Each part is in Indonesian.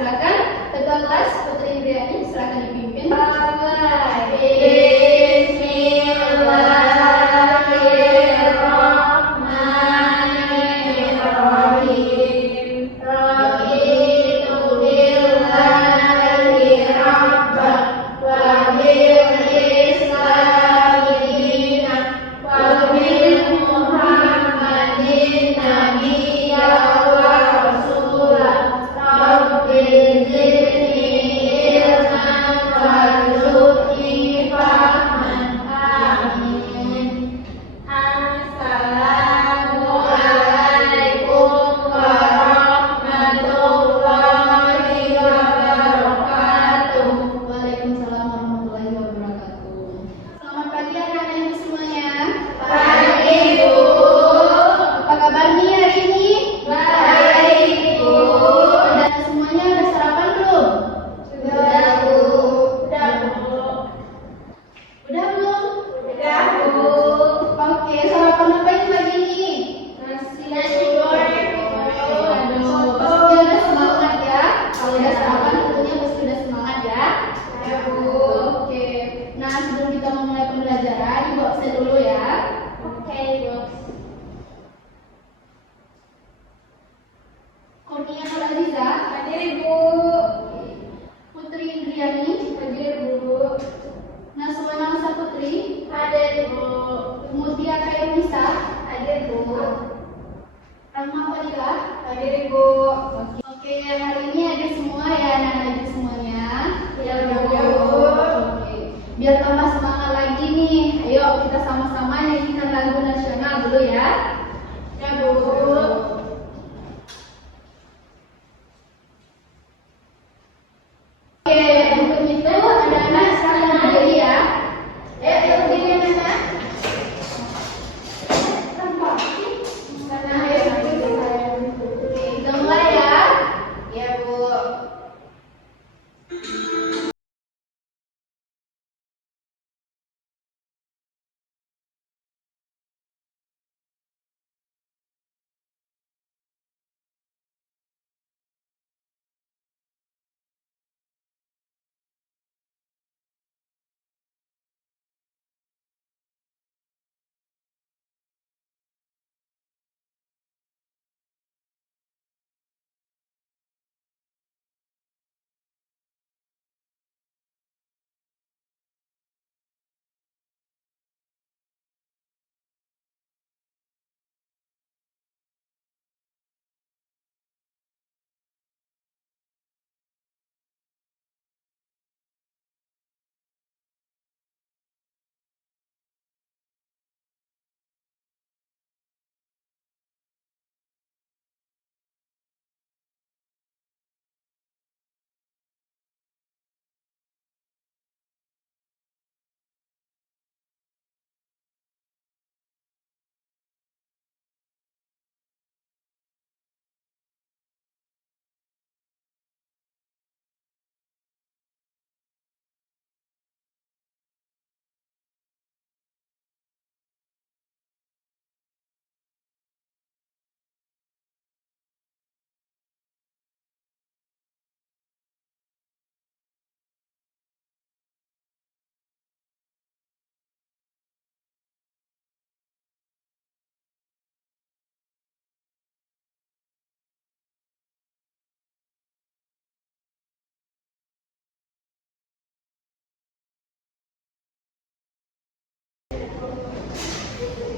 Silakan ketua kelas Putri Indriani, silakan dipimpin. Oke, hari ini ada semua ya anak-anak semuanya. Ya, Bu. Oke. Biar tambah semangat lagi nih. Ayo kita sama-sama nyanyikan lagu nasional dulu ya. Ya, Bu. Oke, untuk itu anak-anak sekarang berdiri ya. Berdiri anak-anak.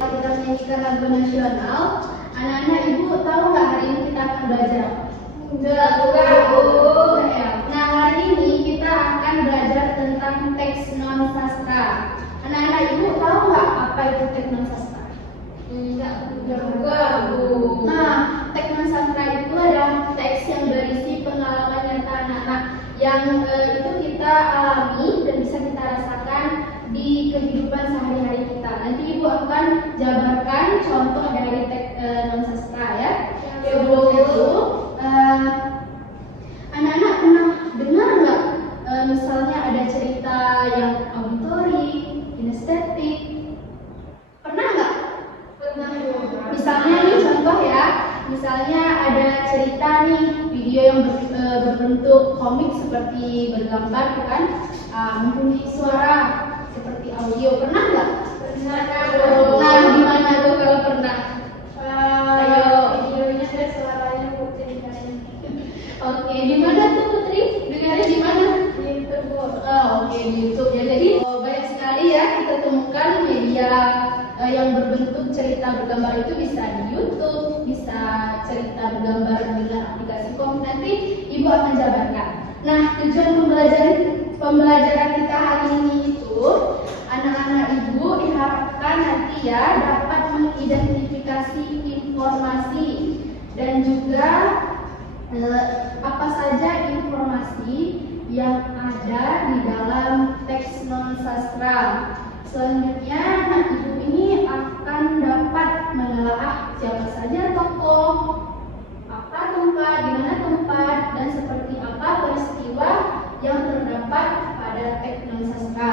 Kita menyanyikan lagu nasional. Anak-anak ibu tahu nggak hari ini kita akan belajar? Enggak, Bu. Nah, hari ini kita akan belajar tentang teks non sastra. Anak-anak ibu tahu nggak apa itu teks non sastra? Enggak, Bu. Nah, teks non sastra itu adalah teks yang berisi pengalaman nyata anak-anak yang itu kita alami dan bisa kita rasakan di kehidupan sehari-hari kita. Nanti ibu akan jabarkan contoh dari teks non sastra ya. Sebelum itu, anak-anak pernah dengar nggak misalnya ada cerita yang auditori, kinestetik? Pernah nggak? Pernah. Misalnya nih contoh ya, misalnya ada cerita nih video yang berbentuk komik seperti bergambar kan, mempunyai suara seperti audio. Pernah nggak? Pernah. Nah, gimana tuh kalau pernah? Ayo. Videonya ada suaranya Putri ceritanya. Oke, di mana tuh Putri? Dengarnya di mana? Di YouTube. Oke, di YouTube ya. Jadi banyak sekali ya kita temukan media yang berbentuk cerita bergambar itu, bisa di YouTube, bisa cerita bergambar dengan aplikasi komik. Nanti Ibu akan jabarkan. Nah, tujuan pembelajaran kita hari ini itu, anak-anak Ibu diharapkan nanti ya dapat mengidentifikasi informasi dan juga apa saja informasi yang ada di dalam teks non sastra. Selanjutnya, anak Ibu ini akan dapat menelaah siapa saja tokoh, apa tempat, di mana tempat, dan seperti apa peristiwa yang terdapat pada teks non sastra.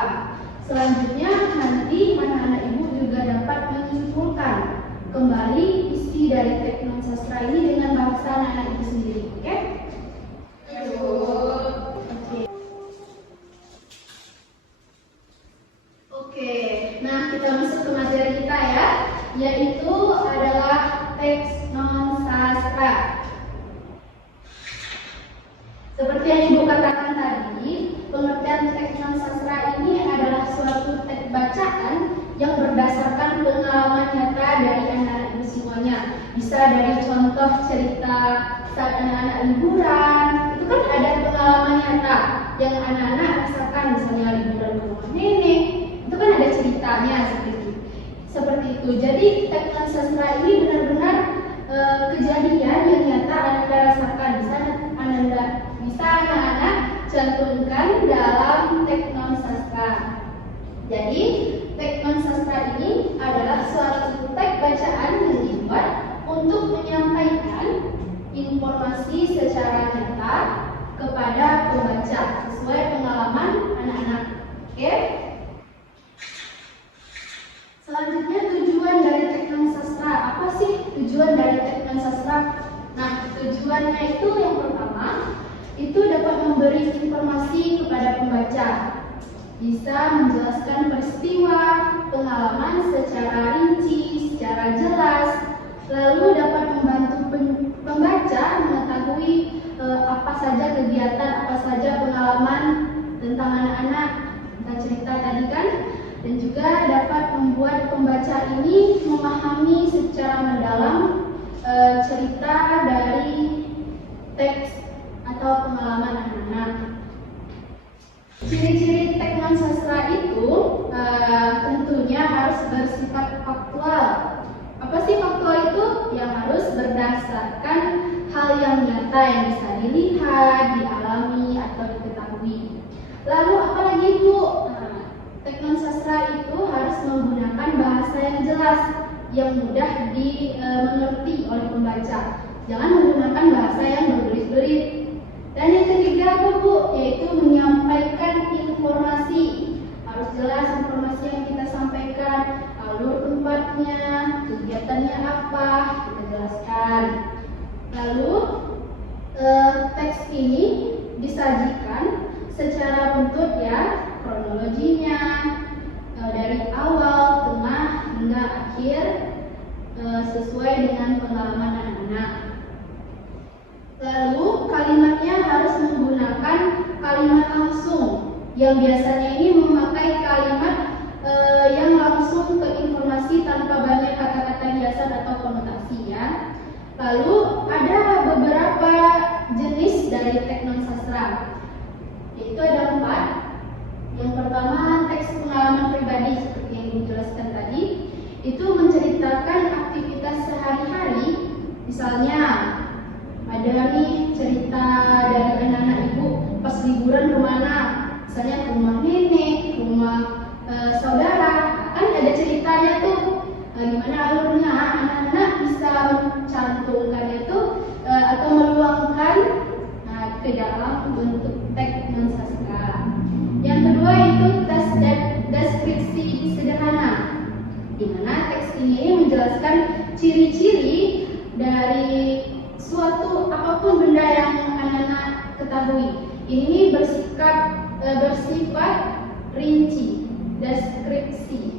Selanjutnya, nanti anak-anak Ibu juga dapat menyimpulkan kembali isi dari teks non sastra ini dengan bahasa anak-anak Ibu sendiri, oke? Oke, nah kita masuk ke materi kita ya, yaitu adalah teks non sastra. Seperti yang Ibu katakan tadi, pengertian teks non sastra ini adalah suatu teks bacaan yang berdasarkan pengalaman nyata dari anak-anak Ibu semuanya. Bisa dari contoh cerita saat anak-anak liburan, itu kan ada pengalaman nyata yang anak-anak rasakan, misalnya liburan ke rumah nenek. Itu kan ada ceritanya seperti itu. Jadi teks non sastra ini benar-benar kejadian yang nyata anak-anak rasakan. Bisa anak-anak cantumkan dalam teks non sastra. Jadi teks non sastra ini adalah suatu teks bacaan yang dibuat untuk menyampaikan informasi secara nyata kepada pembaca sesuai pengalaman anak-anak. Oke? Selanjutnya, tujuan dari teks non sastra. Apa sih tujuan dari teks non sastra? Nah, tujuannya itu yang pertama, itu dapat memberi informasi kepada pembaca, bisa menjelaskan peristiwa, pengalaman secara rinci, secara jelas, lalu dapat membantu pembaca mengetahui apa saja kegiatan, apa saja pengalaman tentang anak-anak, tentang cerita tadi kan. Dan juga dapat membuat pembaca ini memahami secara mendalam cerita dari teks atau pengalaman anak-anak. Ciri-ciri teks non sastra itu tentunya harus bersifat faktual. Apa sih faktual itu? Yang harus berdasarkan hal yang nyata yang bisa dilihat, dialami, atau diketahui. Lalu apa lagi Bu? Teks non sastra itu harus menggunakan bahasa yang jelas, yang mudah dimengerti oleh pembaca. Jangan menggunakan bahasa yang berbelit-belit. Dan yang ketiga apa Bu? Yaitu menyampaikan informasi. Harus jelas informasi yang kita sampaikan, alur tempatnya, kegiatannya apa, kita jelaskan. Lalu teks ini disajikan secara bentuk ya, kronologinya dari awal, tengah hingga akhir sesuai dengan pengalaman anak-anak. Lalu kalimatnya harus menggunakan kalimat langsung, yang biasanya ini memakai kalimat yang langsung ke informasi tanpa banyak kata-kata hiasan atau konotasi ya. Lalu ada beberapa jenis dari teks non sastra, yaitu ada 4. Yang pertama, teks pengalaman pribadi seperti yang dijelaskan tadi, itu menceritakan aktivitas sehari-hari. Misalnya ada nih cerita dari anak-anak Ibu pas liburan kemana, misalnya ke rumah nenek, ke rumah saudara, kan ada ceritanya tuh. Gimana alurnya, anak-anak bisa mencantumkan itu atau meluangkan ke dalam bentuk teks non sastra. Yang kedua itu deskripsi sederhana, di mana teks ini menjelaskan ciri-ciri dari suatu apapun benda yang anak rinci, deskripsi.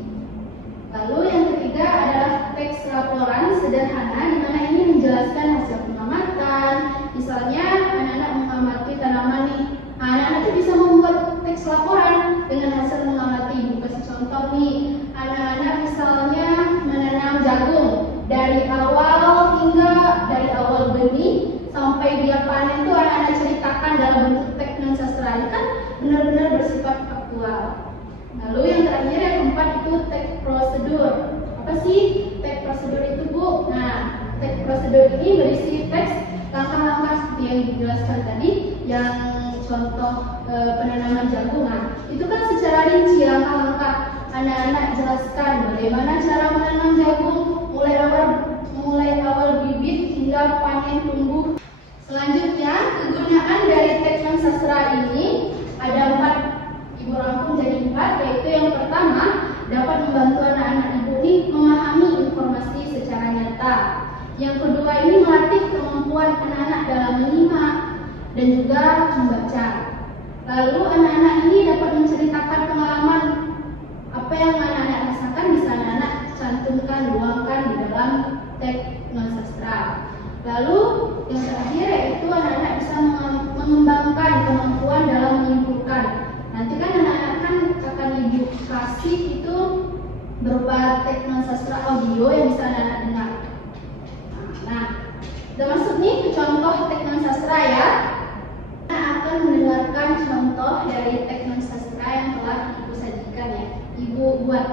Lalu yang ketiga adalah teks laporan sederhana, di mana ini menjelaskan hasil pengamatan. Misalnya anak-anak mengamati tanaman nih, anak-anak itu bisa membuat teks laporan dengan hasil mengamati. Ibu kasih contoh nih, anak-anak misalnya menanam jagung dari awal benih sampai dia panen itu anak-anak ceritakan dalam bentuk teks non sastra. Ini kan benar-benar bersifat aktual. Lalu yang terakhir yang keempat itu teks prosedur. Apa sih teks prosedur itu, Bu? Nah, teks prosedur ini berisi teks langkah-langkah seperti yang dijelaskan tadi, yang contoh penanaman jagung. Nah, itu kan secara rinci langkah-langkah anak-anak jelaskan bagaimana cara menanam jagung mulai awal bibit hingga panen tumbuh. Selanjutnya, kegunaan dari teks non sastra ini ada 4, Ibu rangkum jadi 4, yaitu yang pertama dapat membantu anak-anak ibu ini memahami informasi secara nyata. Yang kedua ini melatih kemampuan anak-anak dalam menyimak dan juga membaca. Lalu anak-anak ini dapat menceritakan pengalaman apa yang anak-anak rasakan, bisa anak-anak cantumkan, luangkan di dalam teks non sastra. Lalu yang terakhir yaitu anak-anak bisa mengembangkan kemampuan dalam menyimpulkan. Nanti kan anak-anak kan akan ibu kasih itu berupa teks non sastra audio yang bisa anak-anak dengar. Nah, udah masuk nih ke contoh teks non sastra ya. Kita akan mendengarkan contoh dari teks non sastra yang telah ibu sajikan ya. Ibu buat.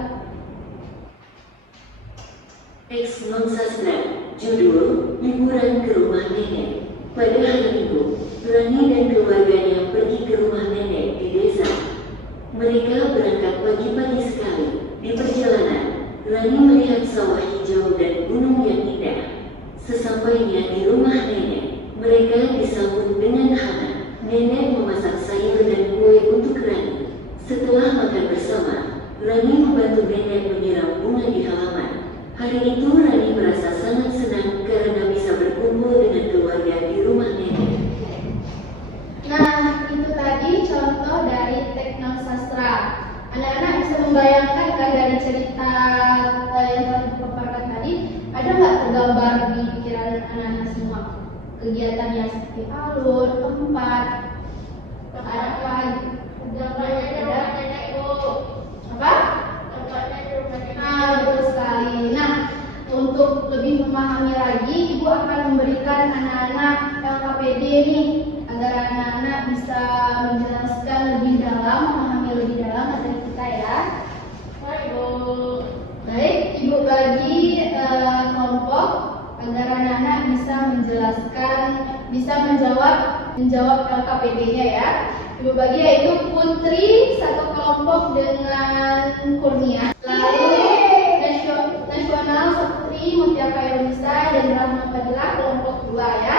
Teks non sastra, judul Liburan ke Rumah Nenek. Pada hari Minggu, Rani dan keluarganya pergi ke rumah nenek di desa. Mereka berangkat pagi-pagi sekali. Di perjalanan, Rani melihat sawah hijau dan gunung yang indah. Sesampainya di rumah nenek, mereka disambut dengan hangat. Nenek memasak sayur dan kue untuk Rani. Setelah makan bersama, Rani membantu nenek menyiram bunga di halaman. Hari itu Rani merasa sangat senang karena bisa berkumpul dengan keluarga di rumah nenek. Nah, itu tadi contoh dari teks non sastra. Anak-anak bisa membayangkan kan dari cerita yang telah dipaparkan tadi, ada nggak tergambar di pikiran anak-anak semua? Kegiatan yang seperti alur, tempat, ada apa? Gambarnya di rumah nenek, Bu. Apa? Tempatnya di rumah nenek. Nah, betul sekali. Nah, untuk lebih memahami lagi, Ibu akan memberikan anak-anak LKPD nih, agar anak-anak bisa menjelaskan lebih dalam, memahami lebih dalam materi kita ya. Baik, Bu. Baik, Ibu bagi kelompok agar anak-anak bisa menjelaskan, bisa menjawab LKPD-nya ya. Ibu bagi yaitu Putri satu kelompok dengan Kurnia. Lalu Nasional Putri Mutia Kairunisa dan Rahma Fadilah kelompok 2 ya.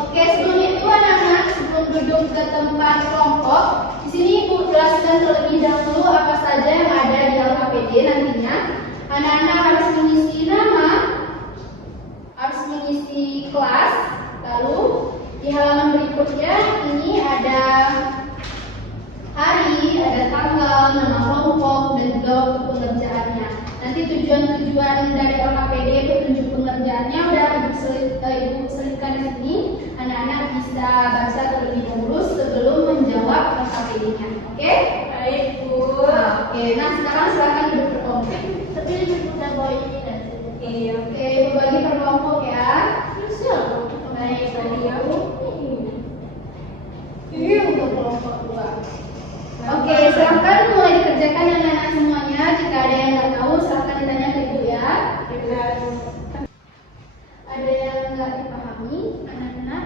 Oke, sebelum itu anak-anak, sebelum duduk ke tempat kelompok, di sini Ibu jelaskan terlebih dahulu apa saja yang ada di LKPD nantinya. Anak-anak harus mengisi nama, harus mengisi kelas, lalu di halaman berikutnya ini ada hari, ada tanggal, nama kelompok, dan juga waktu pengerjaannya. Nanti tujuan-tujuan dari LKPD, petunjuk pengerjaannya udah Ibu selipkan di sini. Anak-anak bisa baca terlebih dahulu sebelum menjawab LKPD-nya. Oke? Baik, Bu. Oke, nah sekarang silakan duduk berkelompok. Tapi udah bawa ini dan Oke, Ibu bagi per kelompok ya. siapa? Baik, tadi aku. Ini untuk kelompok 2. Oke, silakan mulai dikerjakan anak-anak semuanya. Jika ada yang nggak tahu, silakan ditanya ke Ibu ya. Ada yang nggak dipahami, anak-anak?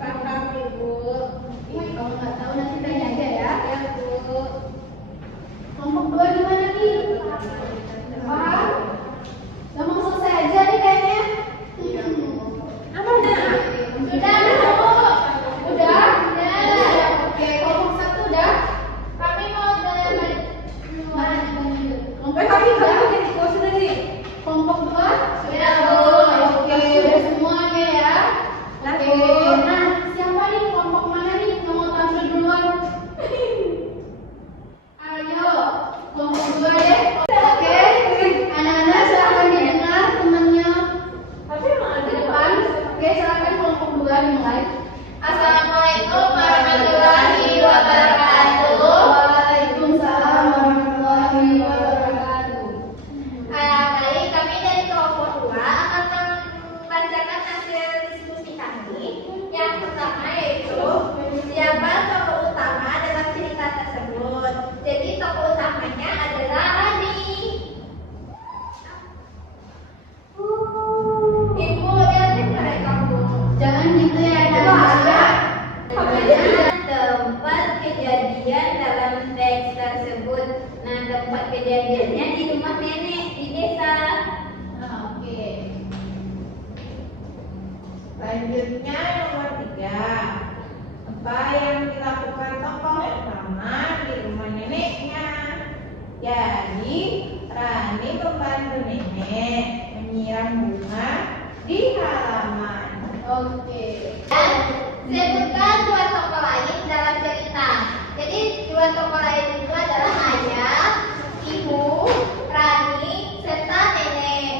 Paham. kejadiannya di rumah nenek di desa. Oke. Selanjutnya nomor 3. Apa yang dilakukan tokoh utama di rumah neneknya? Jadi, Rani membantu nenek menyiram bunga di halaman. Oke. Sebutkan dua tokoh lain dalam cerita. Jadi dua tokoh lain itu adalah ayah, ibu, Rani, serta nenek.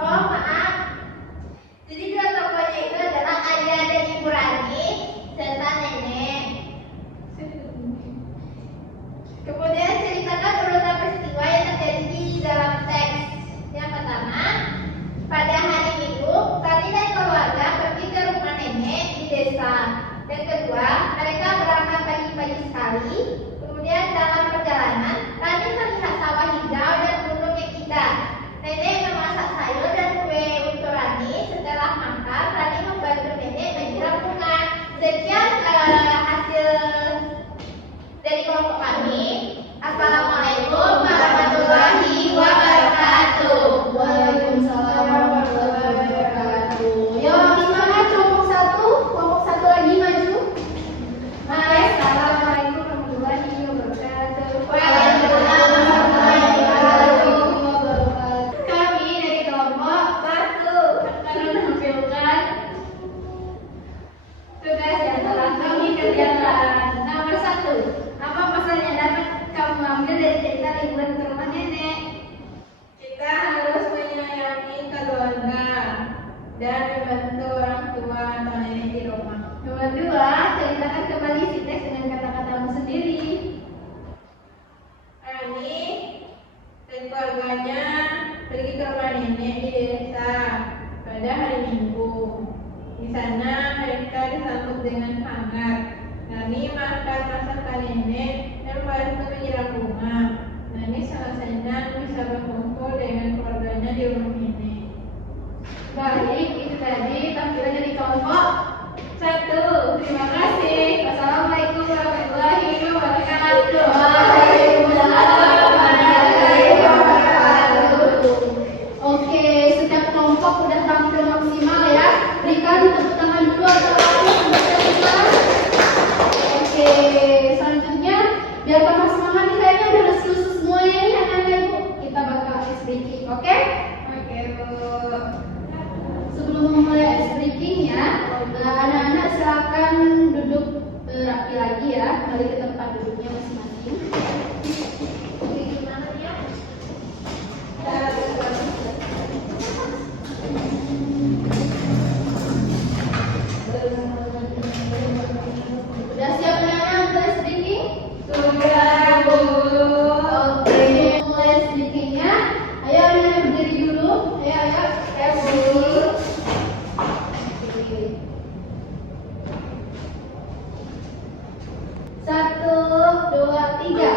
Oh maaf. Jadi dua tokohnya itu adalah ayah dan ibu Rani serta nenek. Kemudian ceritakan urutan peristiwa yang terjadi di dalam teks. Yang pertama, pada hari Minggu, Rani dan keluarga pergi ke rumah nenek di desa. Yang kedua, mereka berangkat pagi-pagi sekali. Kemudian dalam perjalanan, Rani melihat sawah hijau dan gunung yang indah. Nenek memasak sayur dan kue untuk Rani. Setelah makan, Rani membantu nenek menyiram bunga. Sekian hasil dari kelompok kami. Assalamualaikum warahmatullahi wabarakatuh. Waalaikumsalam warahmatullahi wabarakatuh. Yo, semangat kelompok satu lagi maju. Assalamualaikum warahmatullahi wabarakatuh. Waalaikumsalam warahmatullahi wabarakatuh. Kami dari kelompok Satu. akan menampilkan tugas yang telah kami kerjakan. Nomor 1. Apa pesan yang dapat kamu ambil dari cerita liburan ke rumah nenek? Kita harus menyayangi keluarga dan membantu orang tua atau nenek di rumah. Nomor 2. Ceritakan kembali si teks dengan kata-katamu sendiri. Rani dan keluarganya pergi ke rumah nenek di desa pada hari Minggu. Di sana mereka disambut dengan hangat. Rani makan masakan nenek dan bantu menyiram bunga. Rani sangat senang bisa berkumpul dengan keluarganya di rumah nenek. Baik, itu tadi tampilannya di kelompok 1. Terima kasih. Wassalamualaikum warahmatullahi wabarakatuh. Waalaikumsalam warahmatullahi wabarakatuh. Oke, setiap kelompok udah tampil maksimal ya. Berikan tepuk tangan dulu atau apa Oke, selanjutnya biar tambah semangat nih kayaknya udah lulus semuanya nih anak-anak ibu. Kita bakal ice breaking, oke? Oke, Bu. Sebelum memulai ice breaking ya, anak-anak silakan duduk rapi lagi ya, kembali ke tempat duduknya masing-masing. Oke, gimana ya? Udah siap anak-anak untuk ice breaking? Sudah, Bu. Oke, mulai ice breakingnya. Ayo anak-anak berdiri dulu. Ayo, berdiri. Oke. 1, 2, 3.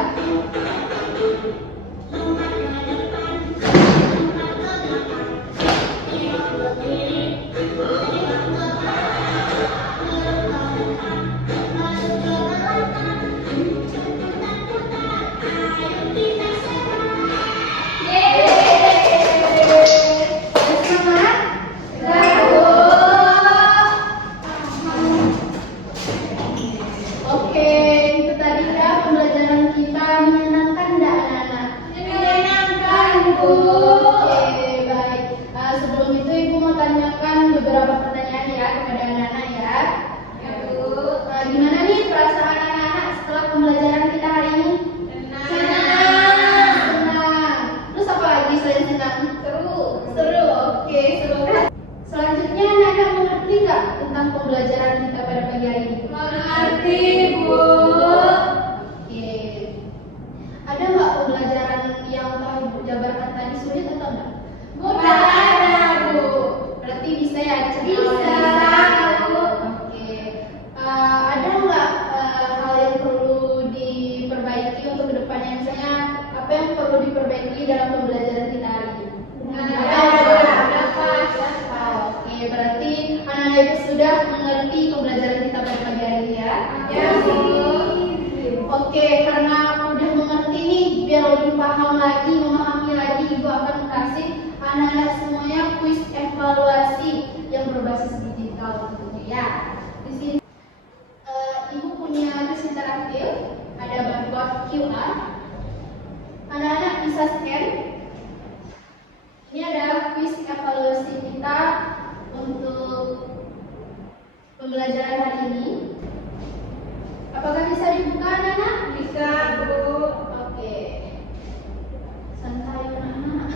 Semangat. Oke, itu tadi ya pembelajaran kita. Menyenangkan enggak anak-anak? Menyenangkan, Bu. Oke, baik. Sebelum itu Ibu mau tanyakan beberapa pertanyaan ya kepada anak-anak ya. Ya, Bu. Gimana nih perasaan anak-anak setelah pembelajaran kita hari ini? Senang. Senang. Terus apa lagi selain senang? Seru. Seru. Oke, seru. Selanjutnya anak-anak mengerti nggak tentang pembelajaran kita pada pagi hari ini? Mengerti, Bu. Oke. Ada nggak pembelajaran yang telah Ibu jabarkan tadi sulit atau enggak? Mudah ada, Bu. Berarti bisa ya dicerna Bisa, oleh Bu. Oke. Ada nggak hal yang perlu diperbaiki untuk kedepannya? Misalnya apa yang perlu diperbaiki dalam pembelajaran kita hari ini? Oke, berarti anak-anak itu sudah mengerti pembelajaran kita pada pagi hari ini ya. Ya, Bu. Oke, karena udah mengerti nih, pembelajaran hari ini? Apakah bisa dibuka anak-anak? Bisa, Bu. Oke. Santai anak-anak.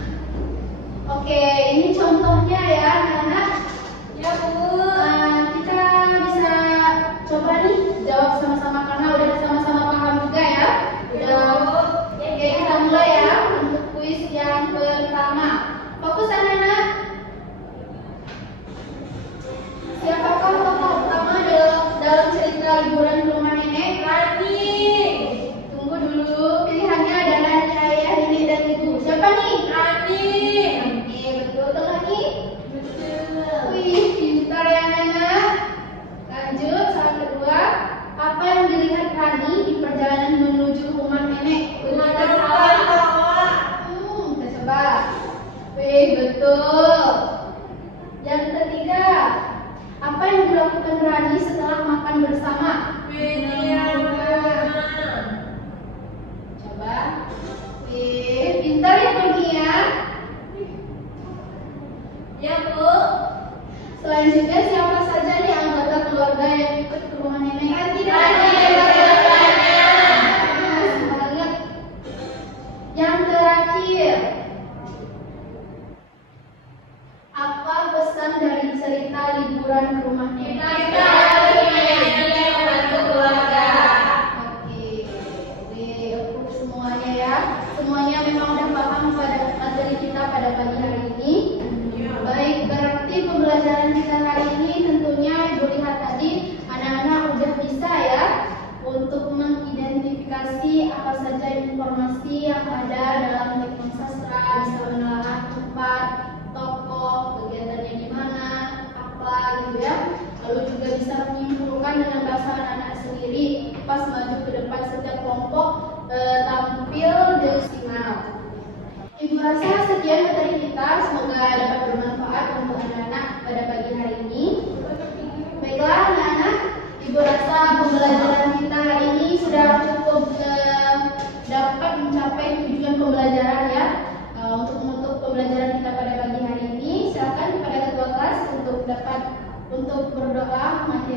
Oke, ini contohnya ya anak-anak. Ya, Bu. Kita bisa coba nih jawab sama-sama karena udah sama-sama paham juga ya. Oke, kita mulai ya untuk kuis yang pertama. Fokus anak-anak. Siapakah tokoh utama dalam cerita liburan ke rumah nenek? Rani. Tunggu dulu, pilihannya ada Rani, ayah, nenek, dan ibu. Siapa nih? Rani. Oke, betul lagi. Betul. Wih, pintar ya anak. Lanjut, soal kedua. Apa yang dilihat Rani di perjalanan menuju rumah nenek? Rumah Kita depan, salah. Pak. Kita coba. Wih, betul. Yang ketiga, apa yang dilakukan Rani setelah makan bersama? Median. Coba. Wih, pintar ya Kurnia. Ya, Bu. Selanjutnya siapa saja nih anggota keluarga yang ikut ke rumah nenek? Rani. Semangat. Yang terakhir, apa pesan dari cerita liburan ke rumah nenek? Kita harus menyayangi dan membantu keluarga. Oke, untuk semuanya ya. Semuanya memang udah paham pada materi kita pada pagi hari ini. Baik, berarti pembelajaran kita hari ini tentunya Ibu lihat tadi anak-anak udah bisa ya untuk mengidentifikasi apa saja informasi yang ada dalam teknik sastra, bisa menelaah tempat, tokoh, kegiatannya di mana, apa gitu ya. Lalu juga bisa menyimpulkan dengan bahasa anak-anak sendiri pas maju ke depan setiap kelompok tampil maksimal. Ibu rasa sekian materi kita, semoga dapat bermanfaat untuk anak-anak pada pagi hari ini. Baiklah anak-anak, Ibu rasa pembelajaran kita hari ini sudah cukup dapat mencapai tujuan pembelajaran ya. Untuk menutup pembelajaran kita pada pagi hari ini, silakan kepada ketua kelas untuk berdoa mengakhiri